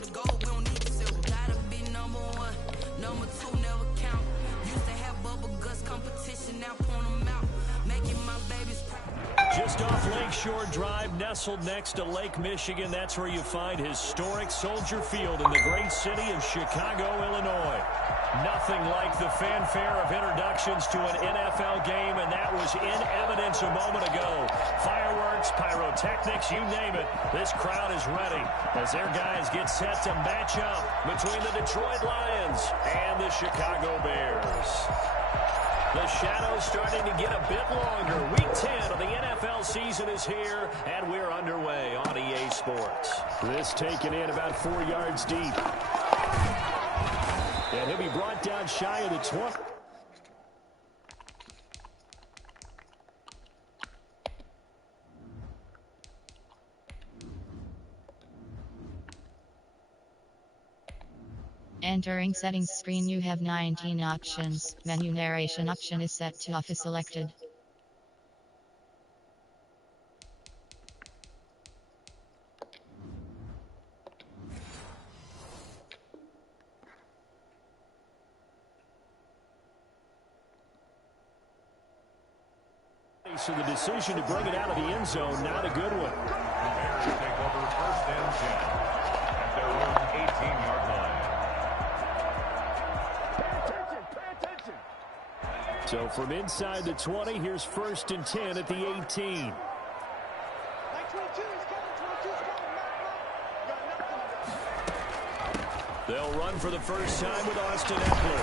want the gold, we don't need the silver. Gotta be number one, number two never count. Used to have bubble guts competition, now point them out. Making my babies proud. Just off Lakeshore Drive, nestled next to Lake Michigan. That's where you find historic Soldier Field in the great city of Chicago, Illinois. Nothing like the fanfare of introductions to an NFL game, and that was in evidence a moment ago. Fireworks, pyrotechnics, you name it. This crowd is ready as their guys get set to match up between the Detroit Lions and the Chicago Bears. The shadow's starting to get a bit longer. Week 10 of the NFL season is here, and we're underway on EA Sports. This taken in about 4 yards deep. And he'll be brought down shy of the 20. Entering settings screen, you have 19 options. Menu narration option is set to off is selected. So the decision to bring it out of the end zone, not a good one. Bears take over first and 10 at their own 18-yard line. So from inside the 20, here's first and 10 at the 18. They'll run for the first time with Austin Ekeler.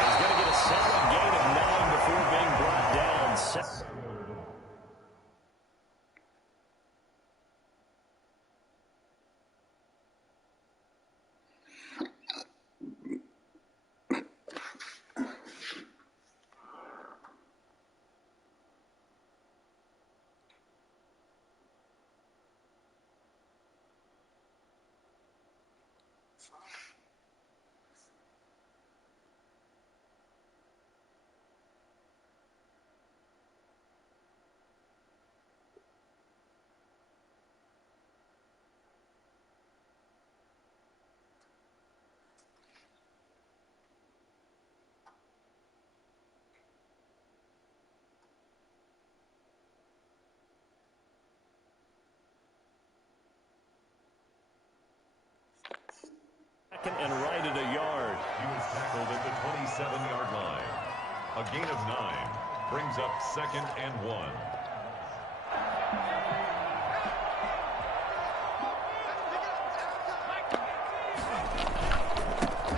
He's going to get a solid gain of 9 before being brought down. Second and right at a yard. He was tackled at the 27-yard line. A gain of 9 brings up second and 1.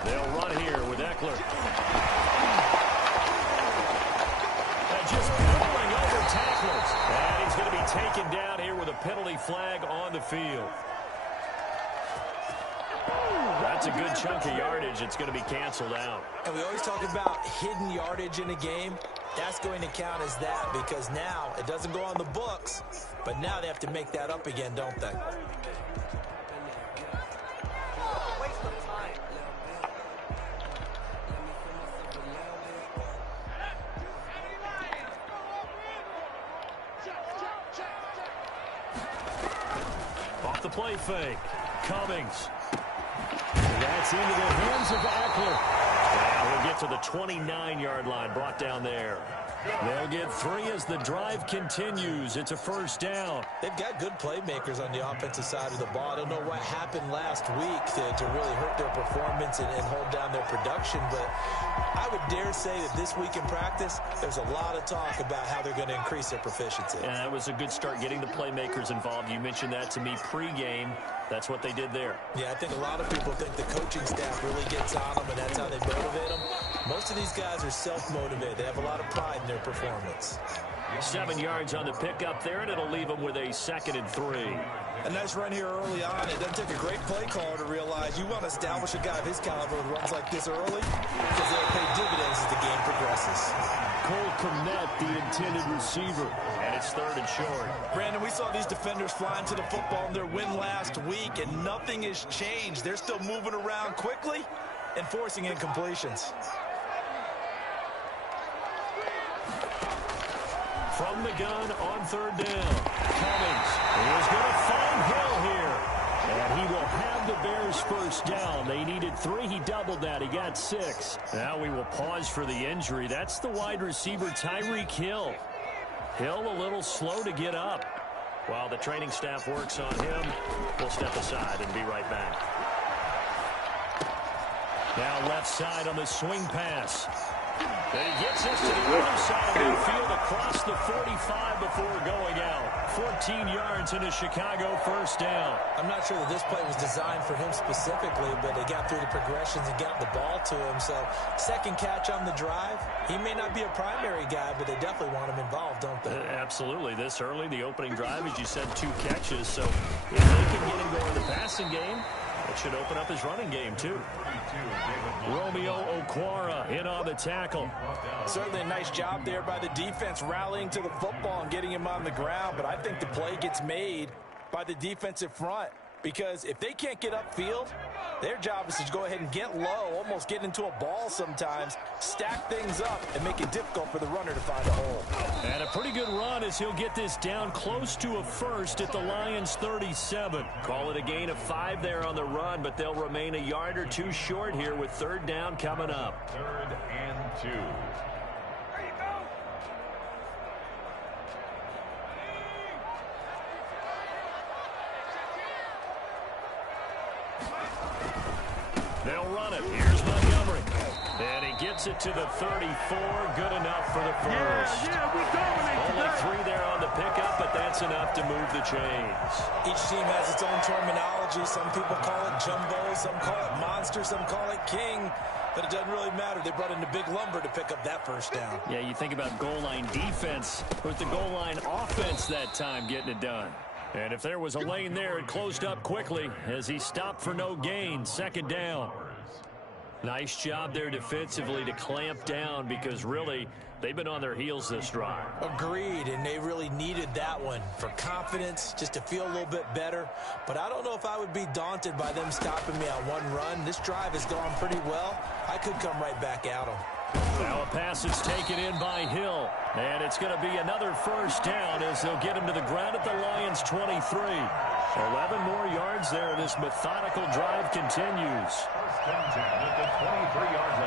They'll run here with Ekeler. Just pulling over tacklers. And he's going to be taken down here with a penalty flag on the field. That's a good chunk of yardage. It's going to be canceled out. And we always talk about hidden yardage in a game. That's going to count as that because now it doesn't go on the books, but now they have to make that up again, don't they? Off the play fake. Cummings. That's into the hands of Ekeler. And we'll get to the 29-yard line, brought down there. They'll get 3 as the drive continues. It's a first down. They've got good playmakers on the offensive side of the ball. I don't know what happened last week to really hurt their performance and hold down their production, but I would dare say that this week in practice, there's a lot of talk about how they're going to increase their proficiency. And that was a good start, getting the playmakers involved. You mentioned that to me pregame. That's what they did there. Yeah, I think a lot of people think the coaching staff really gets on them, and that's how they motivate them. Most of these guys are self-motivated. They have a lot of pride in their performance. 7 yards on the pickup there, and it'll leave them with a 2nd and 3. A nice run here early on. It doesn't take a great play caller to realize you want to establish a guy of his caliber with runs like this early because they'll pay dividends as the game progresses. Cole Kmet, the intended receiver, and it's 3rd and short. Brandon, we saw these defenders flying to the football in their win last week, and nothing has changed. They're still moving around quickly and forcing incompletions. From the gun on 3rd down, Cummings is going to find Hill here, and he will have the Bears first down. They needed 3. He doubled that. He got 6. Now we will pause for the injury. That's the wide receiver, Tyreek Hill. Hill a little slow to get up. While the training staff works on him, we'll step aside and be right back. Now left side on the swing pass. And he gets this to the other side of the field across the 45 before going out. 14 yards in a Chicago first down. I'm not sure that this play was designed for him specifically, but they got through the progressions and got the ball to him. So second catch on the drive. He may not be a primary guy, but they definitely want him involved, don't they? Absolutely. This early, the opening drive, as you said, 2 catches. So if they can get him going in the passing game, it should open up his running game, too. Romeo Okwara in on the tackle. Certainly a nice job there by the defense rallying to the football and getting him on the ground. But I think the play gets made by the defensive front. Because if they can't get upfield, their job is to go ahead and get low, almost get into a ball sometimes, stack things up, and make it difficult for the runner to find a hole. And a pretty good run as he'll get this down close to a first at the Lions' 37. Call it a gain of 5 there on the run, but they'll remain a yard or 2 short here with 3rd down coming up. 3rd and 2. They'll run it. Here's Montgomery. And he gets it to the 34. Good enough for the first. Only 3 there on the pickup, but that's enough to move the chains. Each team has its own terminology. Some people call it jumbo, some call it monster, some call it king. But it doesn't really matter. They brought in the big lumber to pick up that first down. Yeah, you think about goal line defense, with the goal line offense that time getting it done. And if there was a lane there, it closed up quickly as he stopped for no gain. 2nd down. Nice job there defensively to clamp down because really they've been on their heels this drive. Agreed, and they really needed that one for confidence, just to feel a little bit better. But I don't know if I would be daunted by them stopping me on one run. This drive has gone pretty well. I could come right back at them. Now a pass is taken in by Hill. And it's going to be another first down as they'll get him to the ground at the Lions' 23. 11 more yards there. This methodical drive continues. First and 10 at the 23-yard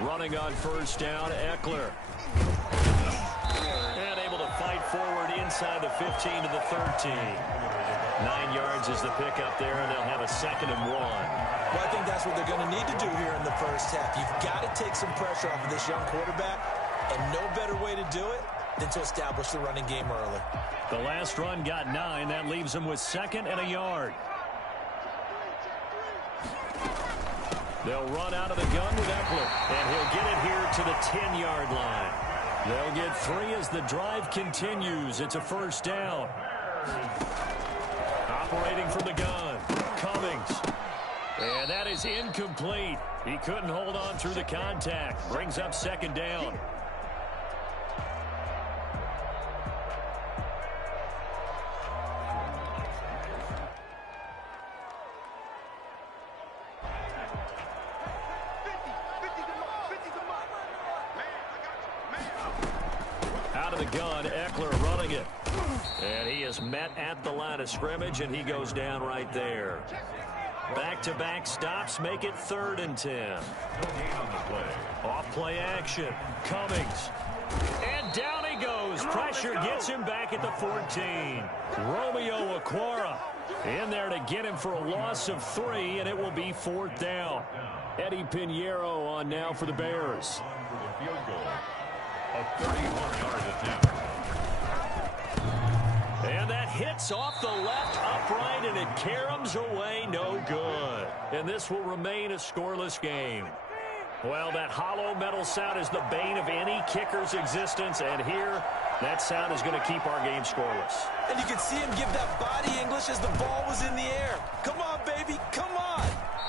line. Running on first down, Eckler. And able to fight forward inside the 15 to the 13. 9 yards is the pickup there, and they'll have a 2nd and 1. Well, I think that's what they're going to need to do here in the first half. You've got to take some pressure off of this young quarterback, and no better way to do it than to establish the running game early. The last run got 9. That leaves them with 2nd and a yard. They'll run out of the gun with Eckler, and he'll get it here to the 10-yard line. They'll get 3 as the drive continues. It's a first down. Operating from the gun, Cummings. And that is incomplete. He couldn't hold on through the contact. Brings up 2nd down. Out of the gun, Eckler running it. And he is met at the line of scrimmage, and he goes down right there. Back-to-back stops make it 3rd and 10. Off play action. Cummings. And down he goes. Pressure gets him back at the 14. Romeo Okwara in there to get him for a loss of 3, and it will be 4th down. Eddie Pinheiro on now for the Bears. Field goal. A 31-yard attempt. And that hits off the left upright, and it caroms away, no good. And this will remain a scoreless game. Well, that hollow metal sound is the bane of any kicker's existence, and here, that sound is going to keep our game scoreless. And you can see him give that body English as the ball was in the air. Come on, baby, come on.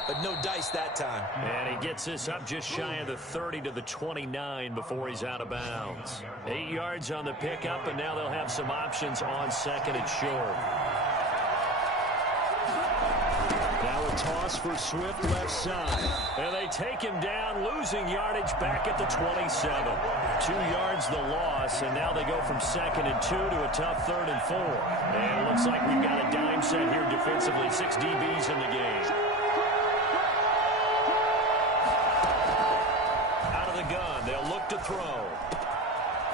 But no dice that time. And he gets this up just shy of the 30 to the 29 before he's out of bounds. 8 yards on the pickup, and now they'll have some options on 2nd and short. Now a toss for Swift left side. And they take him down, losing yardage back at the 27. 2 yards the loss, and now they go from 2nd and 2 to a tough 3rd and 4. And it looks like we've got a dime set here defensively. 6 DBs in the game. Out of the gun, they'll look to throw.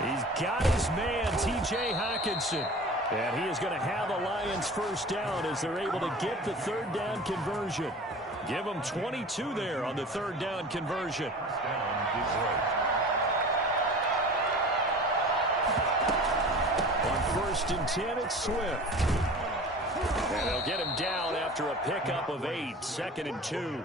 He's got his man, T.J. Hockenson. And he is going to have the Lions first down as they're able to get the 3rd down conversion. Give them 22 there on the 3rd down conversion. On 1st and 10, it's Swift. And they'll get him down after a pickup of 8, 2nd and 2.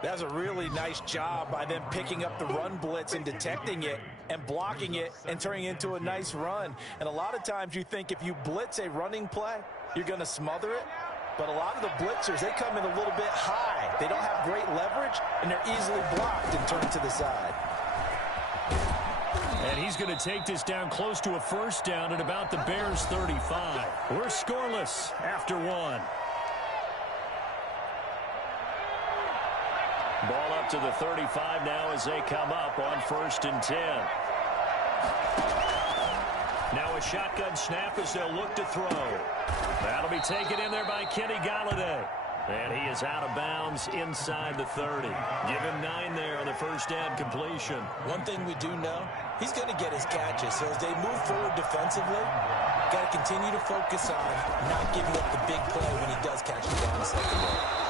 That's a really nice job by them picking up the run blitz and detecting it and blocking it and turning it into a nice run. And a lot of times you think if you blitz a running play, you're going to smother it. But a lot of the blitzers, they come in a little bit high. They don't have great leverage, and they're easily blocked and turned to the side. And he's going to take this down close to a first down at about the Bears' 35. We're scoreless after 1. Ball up to the 35 now as they come up on 1st and 10. Now a shotgun snap as they'll look to throw. That'll be taken in there by Kenny Golladay. And he is out of bounds inside the 30. Give him 9 there on the first down completion. One thing we do know, he's going to get his catches. So as they move forward defensively, got to continue to focus on not giving up the big play when he does catch the ball in the secondary.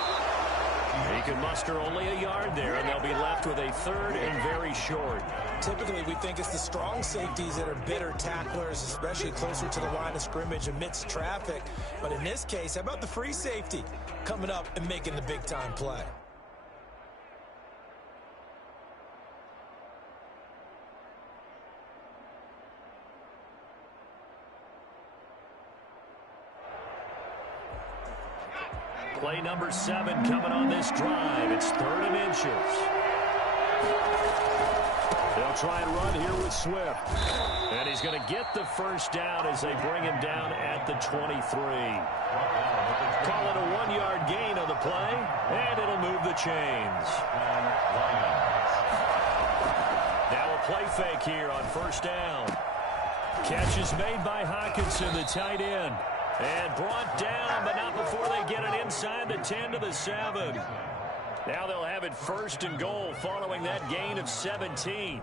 He can muster only a yard there, and they'll be left with a 3rd and very short. Typically, we think it's the strong safeties that are better tacklers, especially closer to the line of scrimmage amidst traffic. But in this case, how about the free safety coming up and making the big-time play? Play number 7 coming on this drive. It's 3rd and inches. They'll try and run here with Swift. And he's going to get the first down as they bring him down at the 23. Call it a 1-yard gain on the play, and it'll move the chains. Now a play fake here on first down. Catch is made by Hockenson, the tight end. And brought down, but not before they get it inside the 10 to the 7. Now they'll have it 1st and goal following that gain of 17.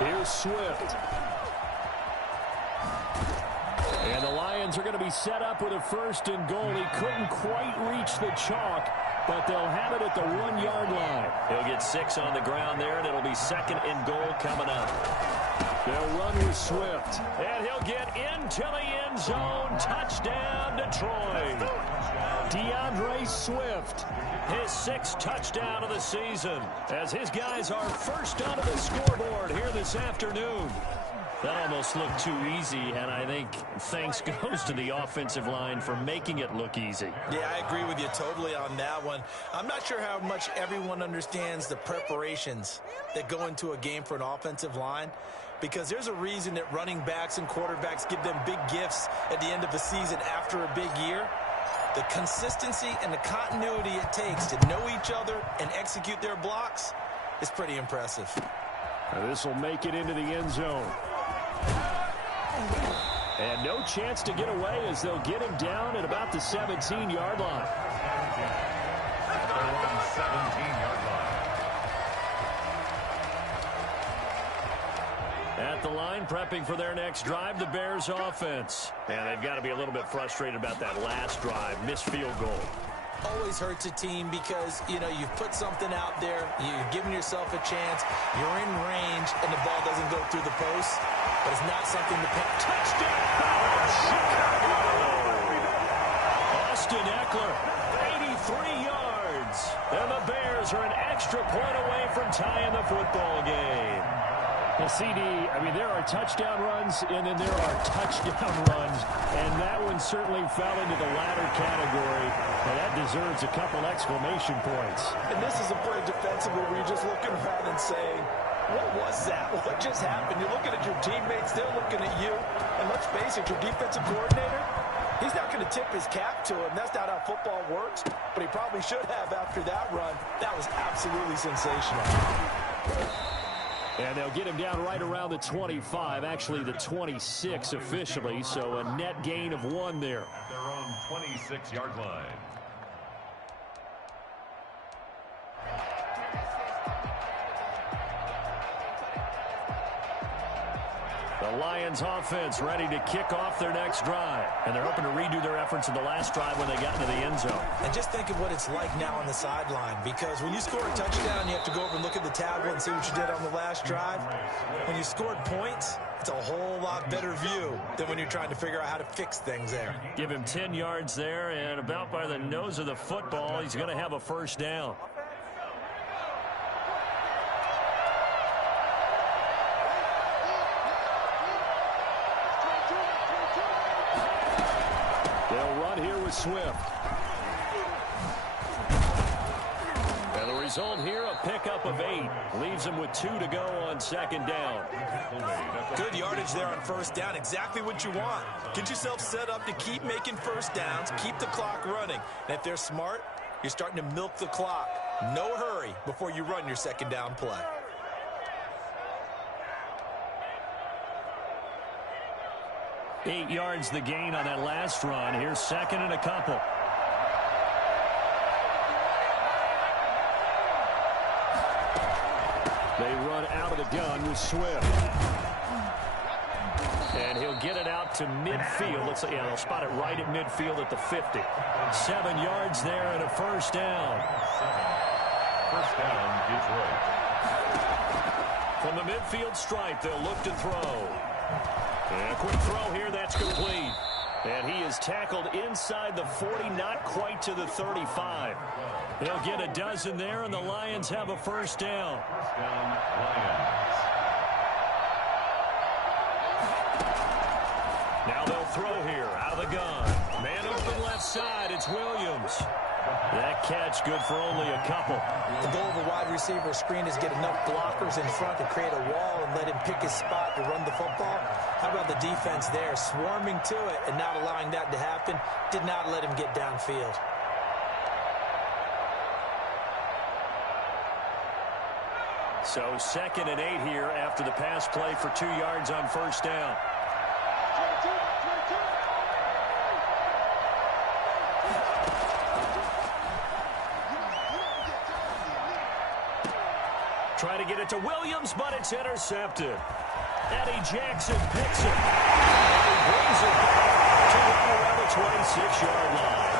Here's Swift. And the Lions are going to be set up with a 1st and goal. He couldn't quite reach the chalk, but they'll have it at the 1-yard line. He'll get 6 on the ground there, and it'll be 2nd and goal coming up. They'll run with Swift, and he'll get into the end zone. Touchdown, Detroit. DeAndre Swift, his 6th touchdown of the season, as his guys are first onto the scoreboard here this afternoon. That almost looked too easy, and I think thanks goes to the offensive line for making it look easy. Yeah, I agree with you totally on that one. I'm not sure how much everyone understands the preparations that go into a game for an offensive line, because there's a reason that running backs and quarterbacks give them big gifts at the end of the season after a big year. The consistency and the continuity it takes to know each other and execute their blocks is pretty impressive. This will make it into the end zone. And no chance to get away as they'll get him down at about the 17-yard line. They're on 17-yard line. At the line, prepping for their next drive, the Bears offense. And they've got to be a little bit frustrated about that last drive, missed field goal. Always hurts a team because, you know, you've put something out there, you've given yourself a chance, you're in range, and the ball doesn't go through the post. But it's not something to pick. Touchdown, Chicago! Austin Eckler, 83 yards. And the Bears are an extra point away from tying the football game. Well, CD, I mean, there are touchdown runs, and then there are touchdown runs, and that one certainly fell into the latter category, and that deserves a couple exclamation points. And this is a play defensively where you're just looking around and saying, what was that? What just happened? You're looking at your teammates, they're looking at you, and let's face it, your defensive coordinator, he's not going to tip his cap to him. That's not how football works, but he probably should have after that run. That was absolutely sensational. And they'll get him down right around the 25, actually the 26 officially, so a net gain of 1 there. At their own 26-yard line. The Lions offense ready to kick off their next drive. And they're hoping to redo their efforts in the last drive when they got into the end zone. And just think of what it's like now on the sideline, because when you score a touchdown, you have to go over and look at the tablet and see what you did on the last drive. When you scored points, it's a whole lot better view than when you're trying to figure out how to fix things there. Give him 10 yards there, and about by the nose of the football, he's going to have a first down. Swift. And the result here, a pickup of 8. Leaves him with 2 to go on second down. Good yardage there on first down. Exactly what you want. Get yourself set up to keep making first downs, keep the clock running. And if they're smart, you're starting to milk the clock. No hurry before you run your second down play. Eight yards the gain on that last run. Here's second and a couple. They run out of the gun with Swift. And he'll get it out to midfield. Looks like, yeah, they'll spot it right at midfield at the 50. 7 yards there and a first down. First down, Detroit. From the midfield stripe, they'll look to throw. And a quick throw here, that's complete. And he is tackled inside the 40, not quite to the 35. They'll get a dozen there, and the Lions have a first down. First down, Lions. Now they'll throw here, out of the gun. Man open left side, it's Williams. That catch good for only a couple. The goal of a wide receiver screen is get enough blockers in front to create a wall and let him pick his spot to run the football. How about the defense there, swarming to it and not allowing that to happen? Did not let him get downfield. So 2nd and 8 here after the pass play for 2 yards on first down. Try to get it to Williams, but it's intercepted. Eddie Jackson picks it. And he brings it back to right around the 26-yard line.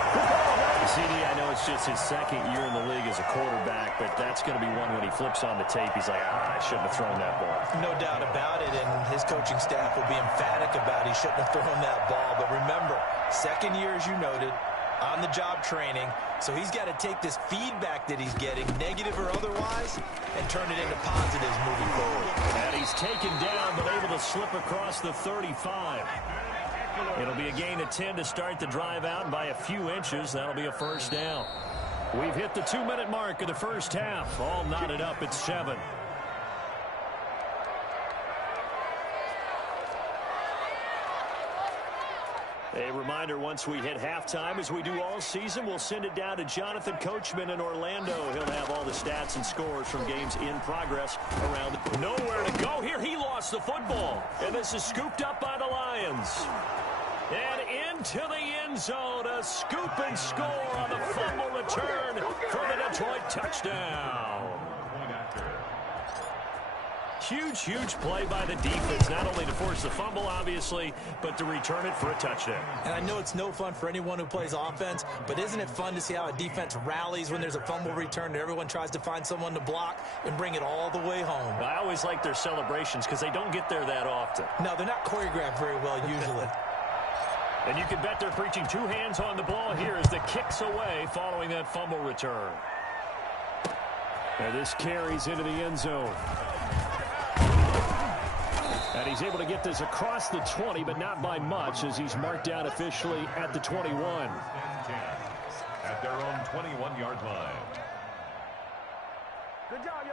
CD, I know it's just his second year in the league as a quarterback, but that's going to be one when he flips on the tape. He's like, I shouldn't have thrown that ball. No doubt about it, and his coaching staff will be emphatic about he shouldn't have thrown that ball. But remember, second year, as you noted, on-the-job training, so he's got to take this feedback that he's getting, negative or otherwise, and turn it into positives moving forward. And he's taken down, but able to slip across the 35. It'll be a gain of 10 to start the drive out, and by a few inches, that'll be a first down. We've hit the 2-minute mark of the first half. All knotted up at 7. A reminder, once we hit halftime, as we do all season, we'll send it down to Jonathan Coachman in Orlando. He'll have all the stats and scores from games in progress around. Nowhere to go here. He lost the football. And this is scooped up by the Lions. And into the end zone, a scoop and score on the fumble return for the Detroit touchdown. Huge play by the defense, not only to force the fumble, obviously, but to return it for a touchdown. And I know it's no fun for anyone who plays offense, but isn't it fun to see how a defense rallies when there's a fumble return and everyone tries to find someone to block and bring it all the way home? I always like their celebrations because they don't get there that often. No, they're not choreographed very well usually. And you can bet they're preaching 2 hands on the ball here as the kick's away following that fumble return. And this carries into the end zone. And he's able to get this across the 20, but not by much, as he's marked down officially at the 21. At their own 21-yard line. Good job, yo.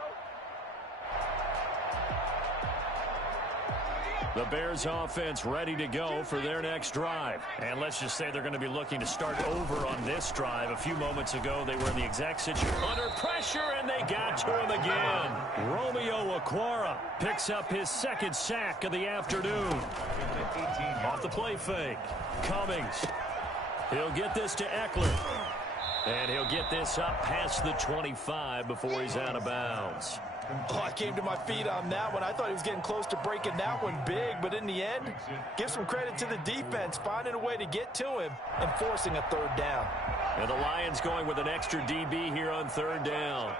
The Bears offense ready to go for their next drive. And let's just say they're going to be looking to start over on this drive. A few moments ago, they were in the exact situation. Under pressure, and they got to him again. Romeo Okwara picks up his second sack of the afternoon. Off the play fake. Cummings. He'll get this to Eckler. And he'll get this up past the 25 before he's out of bounds. Oh, I came to my feet on that one. I thought he was getting close to breaking that one big, but in the end, give some credit to the defense, finding a way to get to him and forcing a third down. And the Lions going with an extra DB here on third down.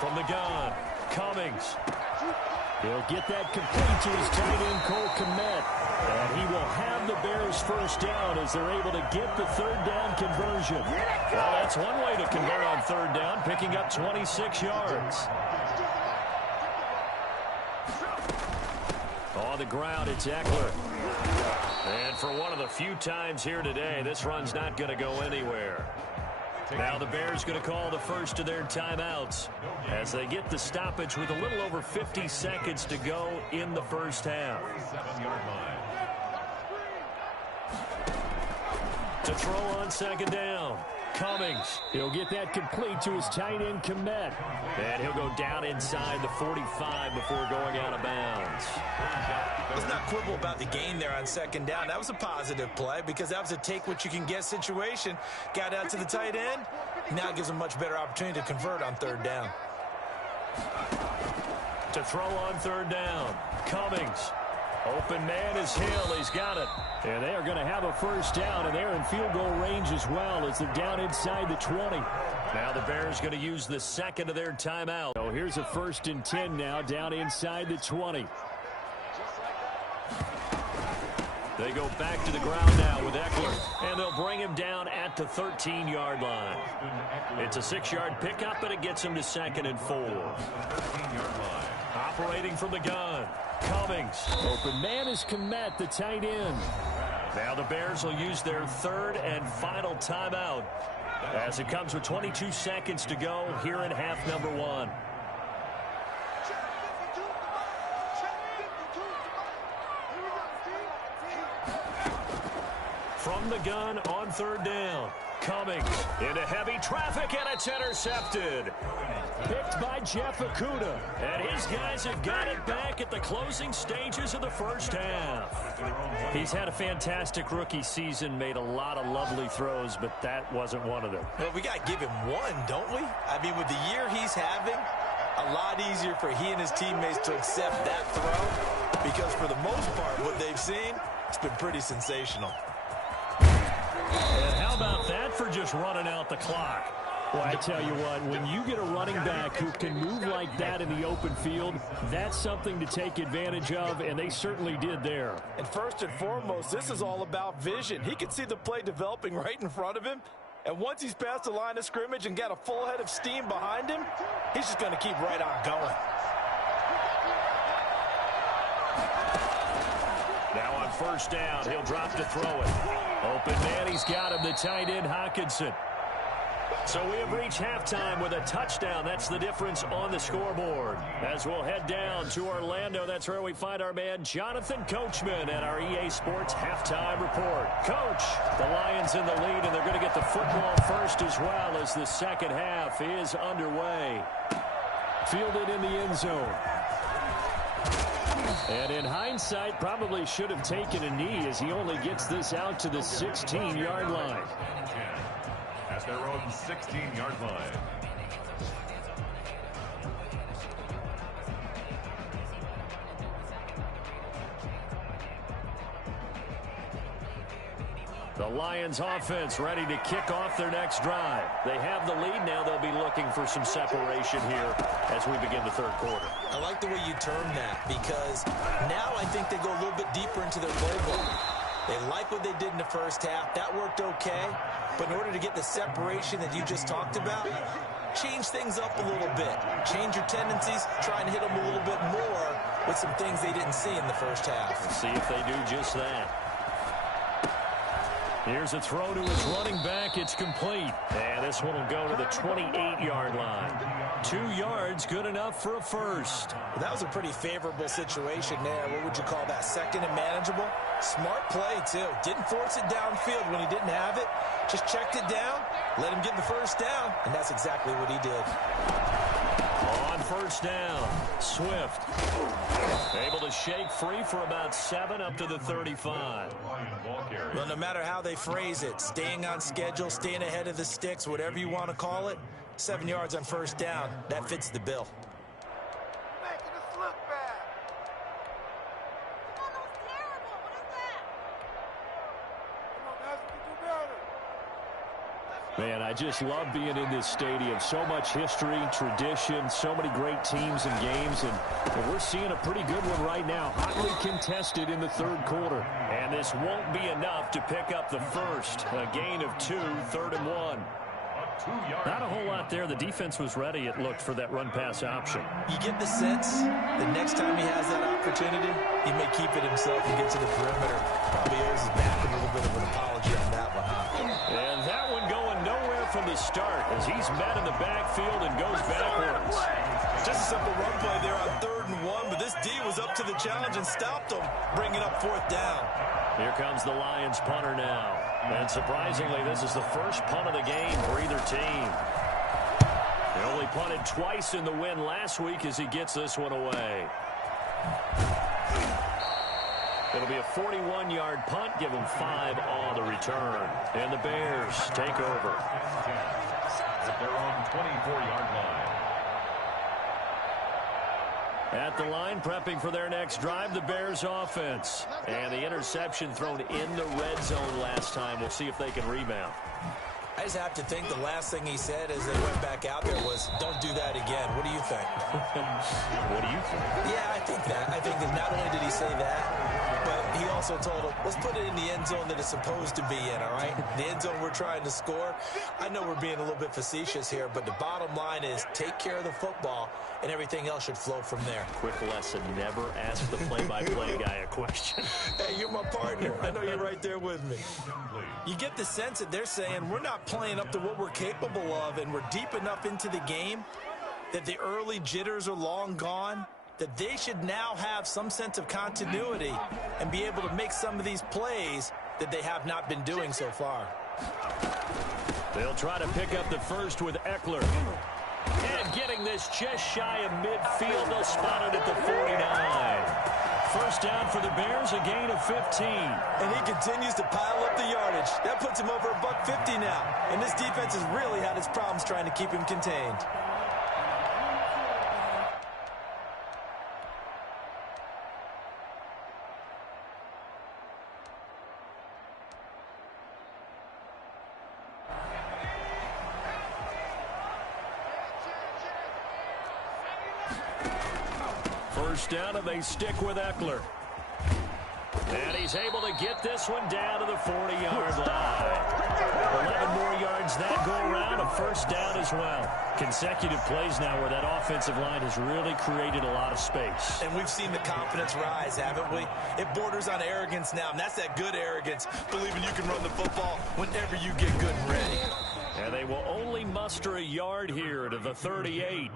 From the gun, Cummings. He'll get that complete to his tight end, Cole Kmet. And he will have the Bears first down as they're able to get the third down conversion. Well, that's one way to convert on third down, picking up 26 yards. On the ground, it's Eckler. And for one of the few times here today, this run's not going to go anywhere. Now the Bears going to call the first of their timeouts as they get the stoppage with a little over 50 seconds to go in the first half. To throw on second down. Cummings. He'll get that complete to his tight end, Kmet. And he'll go down inside the 45 before going out of bounds. Let's not quibble about the gain there on second down. That was a positive play because that was a take-what-you-can-get situation. Got out to the tight end. Now gives him a much better opportunity to convert on third down. To throw on third down. Cummings. Open man is Hill. He's got it. And they are going to have a first down, and they're in field goal range as well as they're down inside the 20. Now the Bears going to use the second of their timeout. So here's a 1st and 10 now down inside the 20. They go back to the ground now with Eckler, and they'll bring him down at the 13-yard line. It's a 6-yard pickup, but it gets him to 2nd and 4. Operating from the gun. Cummings. Open man is Kmet, the tight end. Now the Bears will use their third and final timeout as it comes with 22 seconds to go here in half number 1. From the gun on third down. Cummings into heavy traffic, and it's intercepted. Picked by Jeff Okudah. And his guys have got it back at the closing stages of the first half. He's had a fantastic rookie season, made a lot of lovely throws, but that wasn't one of them. Well, we got to give him one, don't we? I mean, with the year he's having, a lot easier for he and his teammates to accept that throw because for the most part, what they've seen, it's been pretty sensational. And how about that for just running out the clock? Well, I tell you what, when you get a running back who can move like that in the open field, that's something to take advantage of, and they certainly did there. And first and foremost, this is all about vision. He can see the play developing right in front of him, and once he's past the line of scrimmage and got a full head of steam behind him, he's just going to keep right on going. Now on first down, he'll drop to throw it. Open man, he's got him, the tight end, Hockenson. So we have reached halftime with a touchdown. That's the difference on the scoreboard. As we'll head down to Orlando, that's where we find our man Jonathan Coachman at our EA Sports Halftime Report. Coach, the Lions in the lead, and they're going to get the football first as well as the second half is underway. Fielded in the end zone. And in hindsight, probably should have taken a knee as he only gets this out to the 16-yard line. At their own 16-yard line. The Lions offense ready to kick off their next drive. They have the lead. Now they'll be looking for some separation here as we begin the third quarter. I like the way you term that because now I think they go a little bit deeper into their playbook. They like what they did in the first half. That worked okay. But in order to get the separation that you just talked about, change things up a little bit. Change your tendencies, try and hit them a little bit more with some things they didn't see in the first half. Let's see if they do just that. Here's a throw to his running back. It's complete. And this one will go to the 28-yard line. 2 yards, good enough for a first. Well, that was a pretty favorable situation there. What would you call that? Second and manageable? Smart play, too. Didn't force it downfield when he didn't have it. Just checked it down, let him get the first down, and that's exactly what he did. On first down, Swift able to shake free for about 7 up to the 35. Well, no matter how they phrase it, staying on schedule, staying ahead of the sticks, whatever you want to call it, 7 yards on first down, that fits the bill. Making us look bad. Come on, that was terrible. What is that? Come on, guys, we can do better. Man, I just love being in this stadium. So much history, tradition, so many great teams and games, and we're seeing a pretty good one right now, hotly contested in the third quarter. And this won't be enough to pick up the first. A gain of 2, 3rd and 1. Not a whole lot there. The defense was ready, it looked, for that run-pass option. You get the sense that next time he has that opportunity, he may keep it himself and get to the perimeter. Probably owes his back a little bit of an apology on that one, huh? And that one going nowhere from the start as he's met in the backfield and goes backwards. Just a simple run play there on 3rd and 1, but this D was up to the challenge and stopped him, bringing up 4th down. Here comes the Lions punter now. And surprisingly, this is the first punt of the game for either team. He only punted twice in the win last week as he gets this one away. It'll be a 41-yard punt, give him 5 on the return. And the Bears take over. At their own 24-yard line. At the line, prepping for their next drive, the Bears offense. And the interception thrown in the red zone last time. We'll see if they can rebound. I just have to think the last thing he said as they went back out there was, don't do that again. What do you think? What do you think? Yeah, I think that. I think that not only did he say that, but he also told him, let's put it in the end zone that it's supposed to be in, all right? The end zone we're trying to score. I know we're being a little bit facetious here, but the bottom line is take care of the football, and everything else should flow from there. Quick lesson, never ask the play-by-play guy a question. Hey, you're my partner. I know you're right there with me. You get the sense that they're saying we're not playing up to what we're capable of, and we're deep enough into the game that the early jitters are long gone, that they should now have some sense of continuity and be able to make some of these plays that they have not been doing so far. They'll try to pick up the first with Eckler. And getting this just shy of midfield, they'll spot it at the 49. First down for the Bears, a gain of 15. And he continues to pile up the yardage. That puts him over $150 now. And this defense has really had its problems trying to keep him contained. First down, and they stick with Eckler. And he's able to get this one down to the 40-yard line. 11 more yards that go around, a first down as well. Consecutive plays now where that offensive line has really created a lot of space. And we've seen the confidence rise, haven't we? It borders on arrogance now, and that's that good arrogance, believing you can run the football whenever you get good and ready. And they will only muster a yard here to the 38.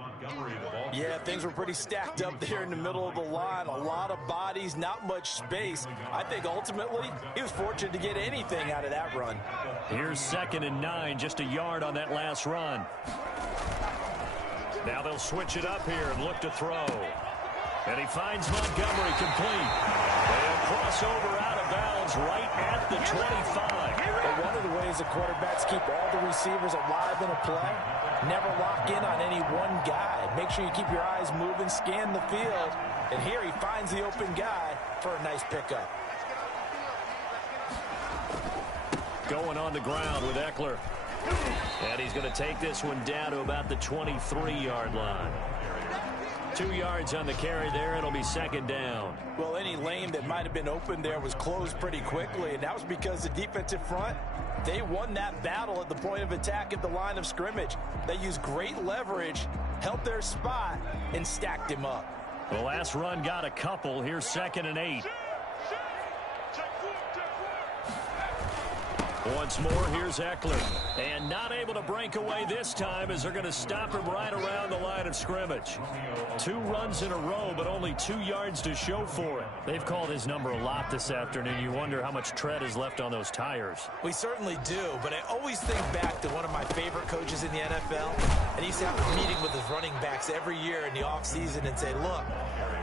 Yeah, things were pretty stacked up there in the middle of the line. A lot of bodies, not much space. I think ultimately he was fortunate to get anything out of that run. Here's 2nd and 9, just a yard on that last run. Now they'll switch it up here and look to throw. And he finds Montgomery complete. They'll cross over out of bounds right at the 25. But one of the ways the quarterbacks keep all the receivers alive in a play, never lock in on any one guy. Make sure you keep your eyes moving, scan the field. And here he finds the open guy for a nice pickup. Going on the ground with Eckler. And he's going to take this one down to about the 23-yard line. 2 yards on the carry there. It'll be second down. Well, any lane that might have been open there was closed pretty quickly, and that was because the defensive front, they won that battle at the point of attack at the line of scrimmage. They used great leverage, held their spot, and stacked him up. The last run got a couple. Here's 2nd and 8. Once more, here's Eckler. And not able to break away this time as they're going to stop him right around the line of scrimmage. 2 runs in a row, but only 2 yards to show for it. They've called his number a lot this afternoon. You wonder how much tread is left on those tires. We certainly do, but I always think back to one of my favorite coaches in the NFL, and he used to have a meeting with his running backs every year in the offseason and say, look,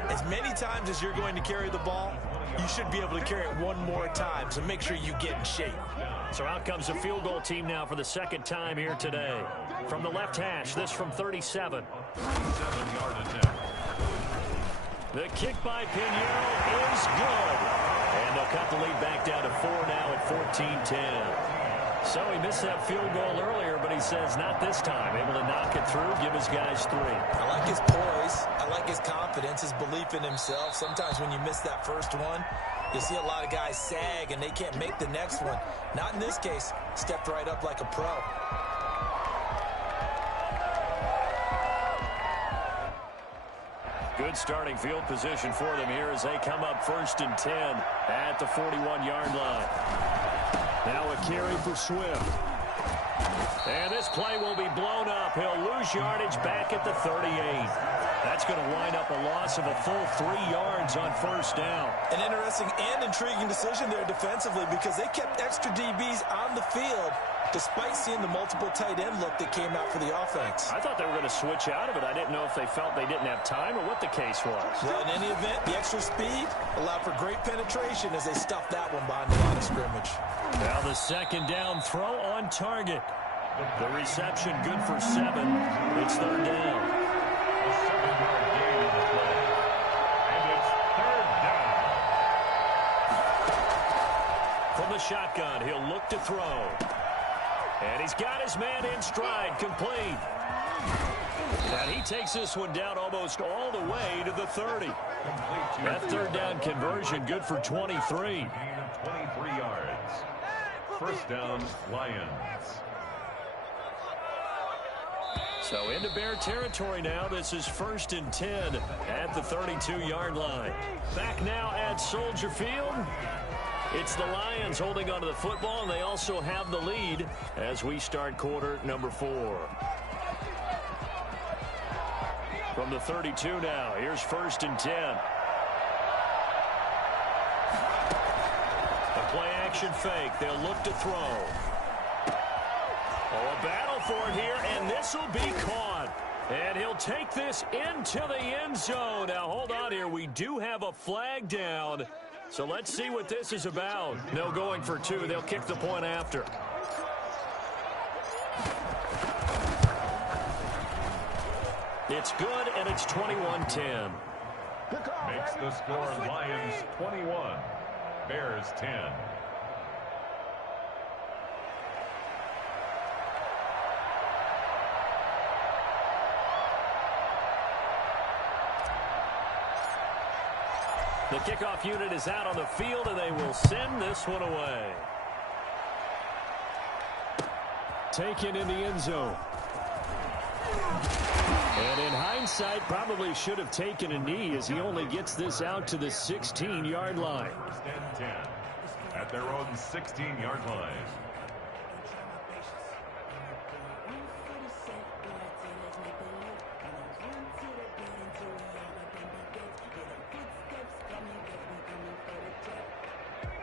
as many times as you're going to carry the ball, you should be able to carry it one more time, so make sure you get in shape. So out comes the field goal team now for the 2nd time here today. From the left hash, this from 37. 37-yard attempt. The kick by Pinheiro is good. And they'll cut the lead back down to 4 now at 14-10. So he missed that field goal earlier, but he says not this time. Able to knock it through, give his guys 3. I like his poise. I like his confidence, his belief in himself. Sometimes when you miss that first one, you'll see a lot of guys sag and they can't make the next one. Not in this case. Stepped right up like a pro. Good starting field position for them here as they come up 1st and 10 at the 41-yard line. Now a carry for Swift. And this play will be blown up. He'll lose yardage back at the 38. That's going to wind up a loss of a full 3 yards on 1st down. An interesting and intriguing decision there defensively because they kept extra DBs on the field despite seeing the multiple tight end look that came out for the offense. I thought they were going to switch out of it. I didn't know if they felt they didn't have time or what the case was. Well, in any event, the extra speed allowed for great penetration as they stuffed that one behind the line of scrimmage. Now the 2nd down throw on target. The reception good for 7. It's 3rd down. A 7-yard gain on the play. And it's 3rd down. From the shotgun, he'll look to throw. And he's got his man in stride, complete. And he takes this one down almost all the way to the 30. That 3rd down conversion good for 23. Gain of 23 yards. 1st down, Lions. So into Bear territory now. This is 1st and 10 at the 32-yard line. Back now at Soldier Field. It's the Lions holding onto the football, and they also have the lead as we start quarter number 4. From the 32 now, here's 1st and 10. A play-action fake. They'll look to throw. Oh, a battle for it here, and this will be caught. And he'll take this into the end zone. Now, hold on here. We do have a flag down. So let's see what this is about. No going for 2. They'll kick the point after. It's good, and it's 21-10. Makes the score Lions 21, Bears 10. The kickoff unit is out on the field, and they will send this one away. Taken in the end zone. And in hindsight, probably should have taken a knee as he only gets this out to the 16-yard line. 1st and 10 at their own 16-yard line.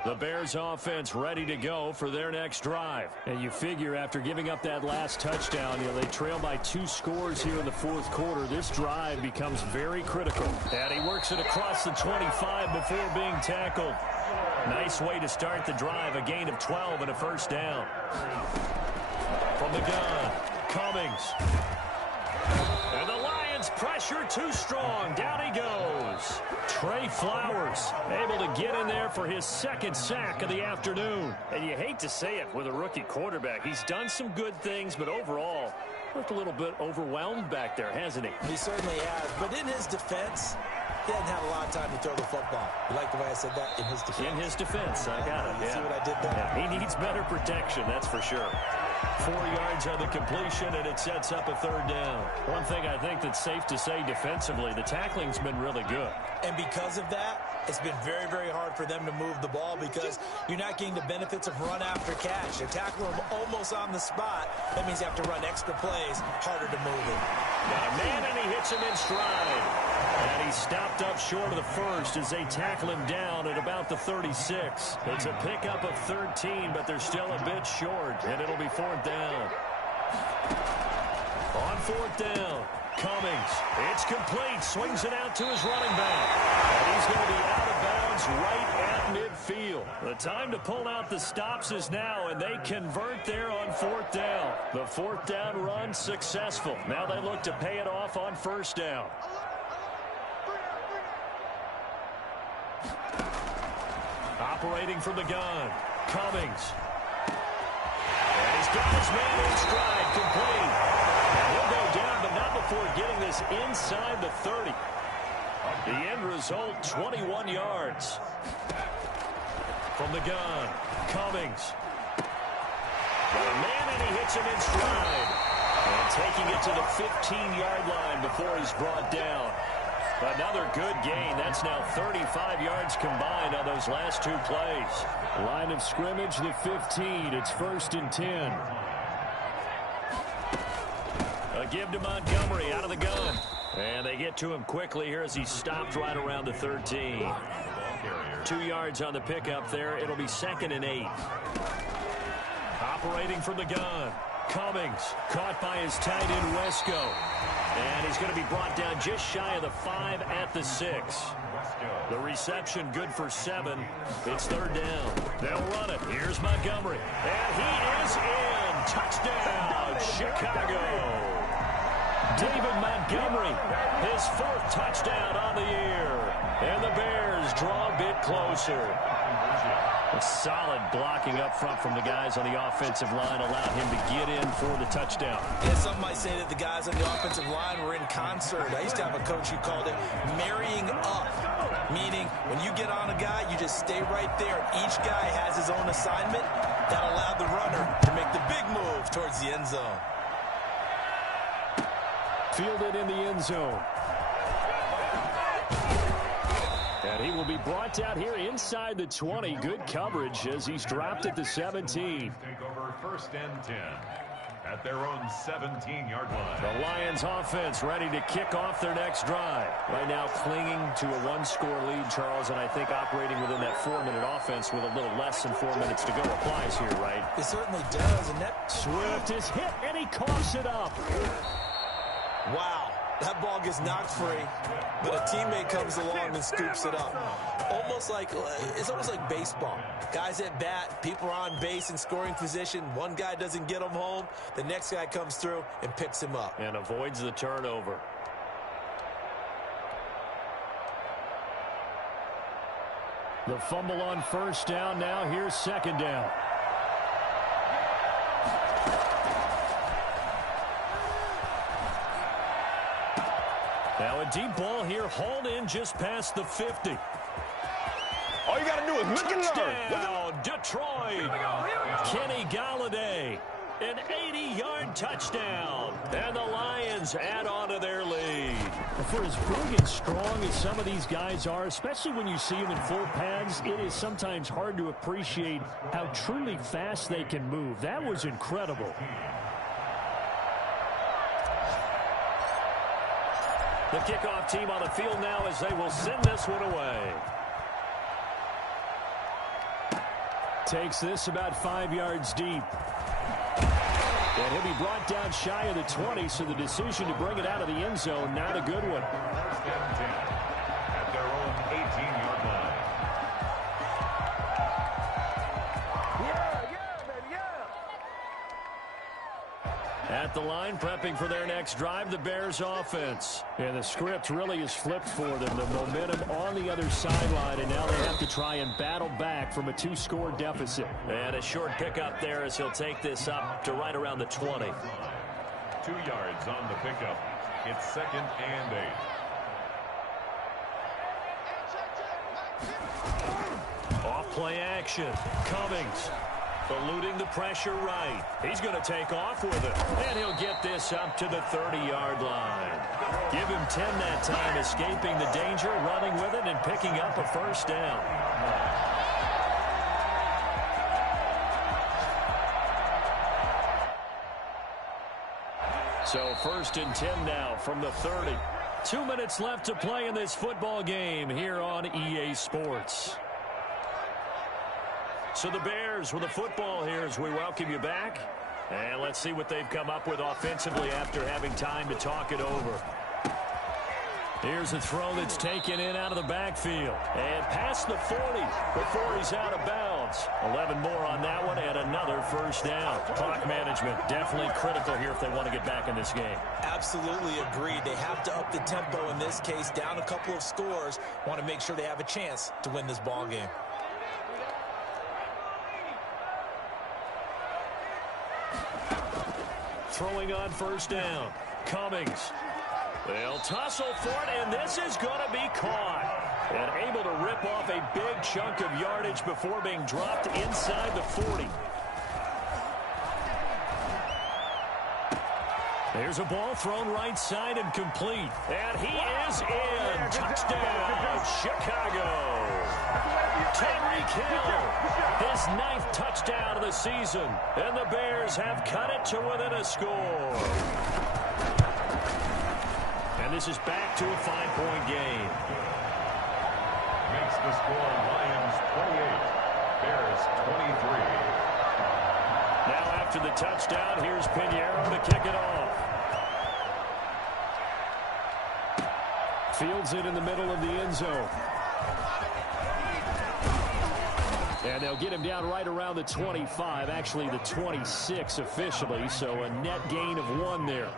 The Bears offense ready to go for their next drive. And you figure after giving up that last touchdown, they trail by 2 scores here in the 4th quarter. This drive becomes very critical. And he works it across the 25 before being tackled. Nice way to start the drive, a gain of 12 and a 1st down. From the gun, Cummings. And the Lions pressure too strong. Down he goes. Trey Flowers able to get in there for his 2nd sack of the afternoon. And you hate to say it with a rookie quarterback. He's done some good things, but overall, Looked a little bit overwhelmed back there, hasn't he? He certainly has. But in his defense, he hasn't had a lot of time to throw the football. You like the way I said that? In his defense. In his defense, I got it. You see what I did there? Yeah, he needs better protection, that's for sure. 4 yards on the completion, and it sets up a 3rd down. One thing I think that's safe to say defensively, the tackling's been really good. And because of that, it's been very, very hard for them to move the ball because you're not getting the benefits of run after catch. They're tackling them almost on the spot. That means you have to run extra plays, harder to move it. Got a man, and he hits him in stride. And he stopped up short of the first as they tackle him down at about the 36. It's a pickup of 13, but they're still a bit short, and it'll be 4th down. On 4th down, Cummings. It's complete. Swings it out to his running back. And he's going to be out of bounds right at midfield. The time to pull out the stops is now, and they convert there on 4th down. The 4th down run successful. Now they look to pay it off on 1st down. Operating from the gun, Cummings. And he's got his man in stride, complete. And he'll go down, but not before getting this inside the 30. The end result, 21 yards. From the gun, Cummings. Got a man, and he hits him in stride. And taking it to the 15-yard line before he's brought down. Another good gain. That's now 35 yards combined on those last 2 plays. Line of scrimmage, the 15. It's 1st and 10. A give to Montgomery out of the gun. And they get to him quickly here as he stopped right around the 13. 2 yards on the pickup there. It'll be 2nd and 8. Operating from the gun, Cummings. Caught by his tight end, Wesco. And he's going to be brought down just shy of the 5 at the 6. The reception good for 7. It's 3rd down. They'll run it. Here's Montgomery. And he is in. Touchdown, Chicago. David Montgomery, his 4th touchdown on the year. And the Bears draw a bit closer. A solid blocking up front from the guys on the offensive line allowed him to get in for the touchdown. Yeah, some might say that the guys on the offensive line were in concert. I used to have a coach who called it marrying up, meaning when you get on a guy, you just stay right there. Each guy has his own assignment. That allowed the runner to make the big move towards the end zone. Fielded in the end zone. And he will be brought out here inside the 20. Good coverage as he's dropped at the 17. Take over 1st and 10 at their own 17-yard line. The Lions offense ready to kick off their next drive. Right now clinging to a 1-score lead, Charles, and I think operating within that 4-minute offense with a little less than 4 minutes to go applies here, right? It certainly does. And that Swift is hit, and he coughs it up. Wow. That ball gets knocked free, but a teammate comes along and scoops it up. It's almost like baseball. Guys at bat, people are on base in scoring position. One guy doesn't get him home. The next guy comes through and picks him up. And avoids the turnover. The fumble on 1st down. Now here's 2nd down. Now a deep ball here, hauled in just past the 50. All you got to do is look and learn. Touchdown, Detroit. Kenny Golladay, an 80-yard touchdown. And the Lions add on to their lead. For as big and strong as some of these guys are, especially when you see them in full pads, it is sometimes hard to appreciate how truly fast they can move. That was incredible. The kickoff team on the field now as they will send this one away. Takes this about 5 yards deep. And he'll be brought down shy of the 20, so the decision to bring it out of the end zone, not a good one. 1st and 10 at their own 18-yard line. At the line, prepping for their next drive, the Bears offense. And the script really is flipped for them. The momentum on the other sideline, and now they have to try and battle back from a 2-score deficit. And a short pickup there as he'll take this up to right around the 20. 2 yards on the pickup. It's 2nd and 8. Off play action. Cummings eluding the pressure right. He's going to take off with it. And he'll get this up to the 30-yard line. Give him 10 that time, escaping the danger, running with it, and picking up a first down. So 1st and 10 now from the 30. 2 minutes left to play in this football game here on EA Sports. So the Bears with the football here as we welcome you back. And let's see what they've come up with offensively after having time to talk it over. Here's a throw that's taken in out of the backfield. And past the 40 before he's out of bounds. 11 more on that one and another first down. Clock management definitely critical here if they want to get back in this game. Absolutely agreed. They have to up the tempo in this case. Down a couple of scores. Want to make sure they have a chance to win this ball game. Throwing on first down. Cummings. They'll tussle for it, and this is going to be caught. And able to rip off a big chunk of yardage before being dropped inside the 40. There's a ball thrown right side and complete. And he is in. Touchdown, Chicago. Tyreek Hill, his 9th touchdown of the season. And the Bears have cut it to within a score. And this is back to a 5-point game. Makes the score Lions 28, Bears 23. Now after the touchdown, here's Pinheiro to kick it off. Fields it in the middle of the end zone. And they'll get him down right around the 25, actually the 26 officially, so a net gain of 1 there.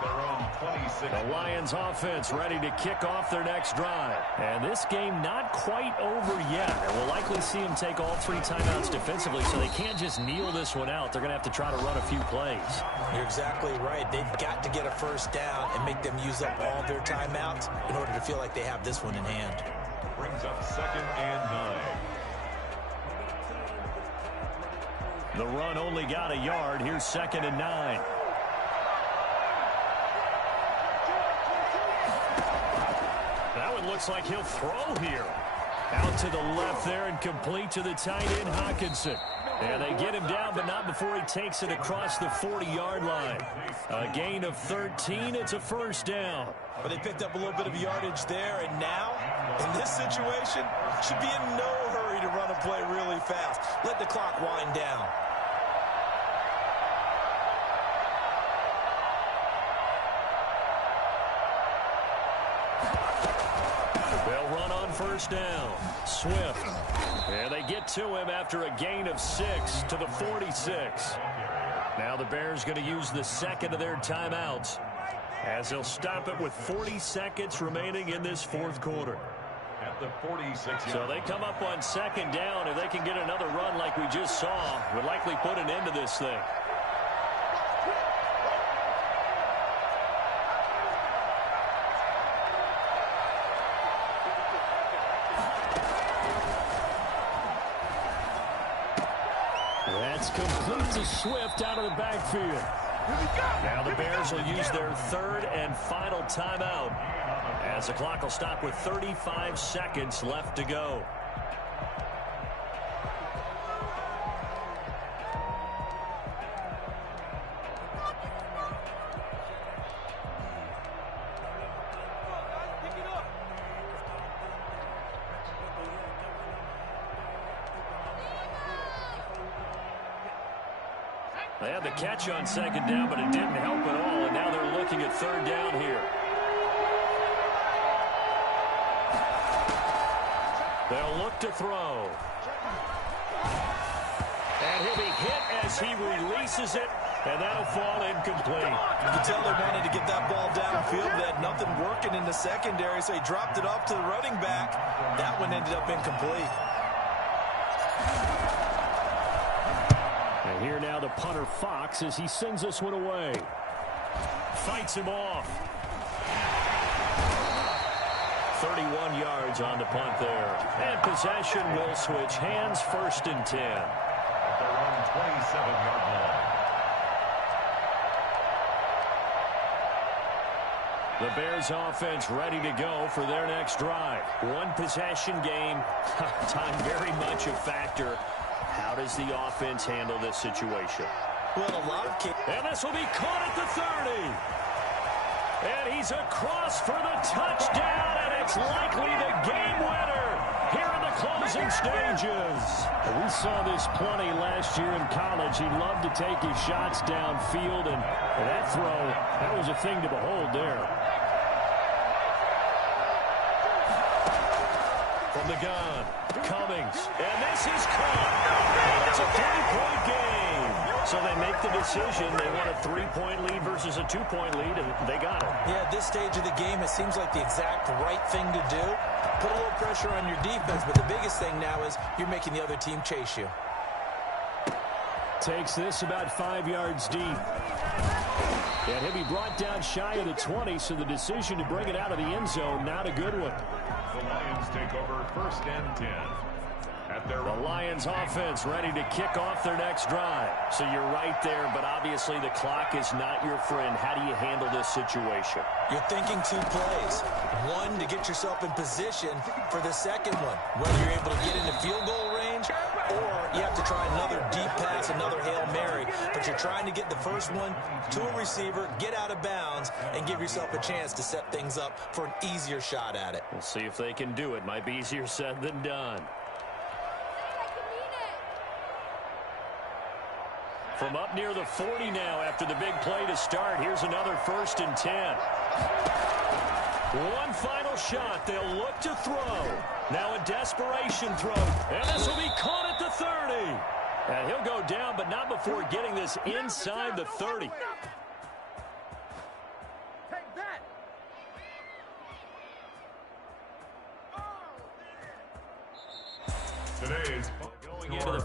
The Lions offense ready to kick off their next drive. And this game not quite over yet. And we'll likely see them take all 3 timeouts defensively, so they can't just kneel this one out. They're going to have to try to run a few plays. You're exactly right. They've got to get a first down and make them use up all their timeouts in order to feel like they have this one in hand. Brings up 2nd and 9. The run only got a yard. Here's 2nd and 9. That one looks like he'll throw here. Out to the left there and complete to the tight end, Hockenson. And they get him down, but not before he takes it across the 40-yard line. A gain of 13. It's a first down. But they picked up a little bit of yardage there, and now, in this situation, should be in no hurry to run a play really fast. Let the clock wind down. They'll run on first down. Swift. And they get to him after a gain of 6 to the 46. Now the Bears going to use the 2nd of their timeouts as they'll stop it with 40 seconds remaining in this 4th quarter. At the 46. So they come up on 2nd down. If they can get another run like we just saw, would likely put an end to this thing. That's complete to Swift out of the backfield. Now the Bears will use their 3rd and final timeout as the clock will stop with 35 seconds left to go. They had the catch on 2nd down, but it didn't help at all, and now they're looking at 3rd down here. They'll look to throw. And he'll be hit as he releases it, and that'll fall incomplete. You can tell they wanted to get that ball downfield. They had nothing working in the secondary, so he dropped it off to the running back. That one ended up incomplete. And here now the punter Fox as he sends this one away. Fights him off. 31 yards on the punt there. And possession will switch hands, 1st and 10. At their own 27-yard line. The Bears offense ready to go for their next drive. One possession game. Time very much a factor. How does the offense handle this situation? Well, a lot of kids. And this will be caught at the 30. And he's across for the touchdown, and it's likely the game winner here in the closing stages. We saw this plenty last year in college. He loved to take his shots downfield, and that throw, that was a thing to behold there. From the gun, Cummings, and this is caught. It's a 3-point game. So they make the decision. They want a 3-point lead versus a 2-point lead, and they got it. Yeah, at this stage of the game, it seems like the exact right thing to do. Put a little pressure on your defense, but the biggest thing now is you're making the other team chase you. Takes this about 5 yards deep. And he'll be brought down shy of the 20, so the decision to bring it out of the end zone, not a good one. The Lions take over 1st and 10. The Lions offense ready to kick off their next drive. So you're right there, but obviously the clock is not your friend. How do you handle this situation? You're thinking 2 plays. One, to get yourself in position for the second one. Whether you're able to get into field goal range, or you have to try another deep pass, another Hail Mary. But you're trying to get the first one to a receiver, get out of bounds, and give yourself a chance to set things up for an easier shot at it. We'll see if they can do it. Might be easier said than done. From up near the 40 now after the big play to start. Here's another 1st and 10. One final shot. They'll look to throw. Now a desperation throw. And this will be caught at the 30. And he'll go down, but not before getting this inside the 30. Take that. Today's Going into the